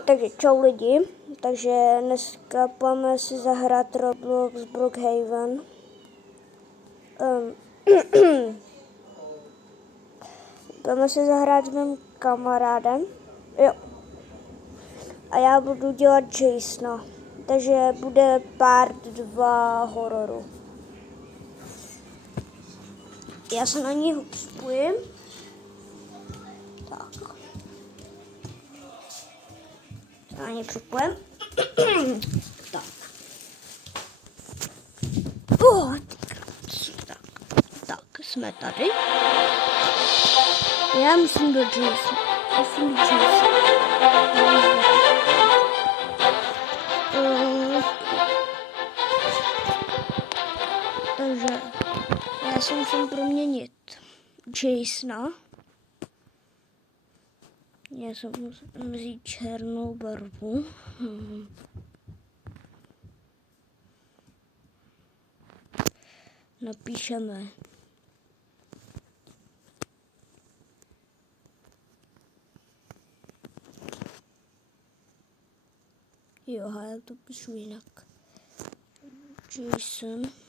Takže čau lidi, takže dneska půjdeme si zahrát Roblox Brookhaven. Půjdeme si zahrát s mým kamarádem, jo. A já budu dělat Jasona, takže bude part 2 hororu. Já se na něj spojím. Tak. Na něj připojím. Tak. Tak, jsme tady. Já musím do Jasona. Takže já si musím proměnit Jasona. Já si musím vzít černou barvu. Napíšeme jo, já to píšu jinak. Jason.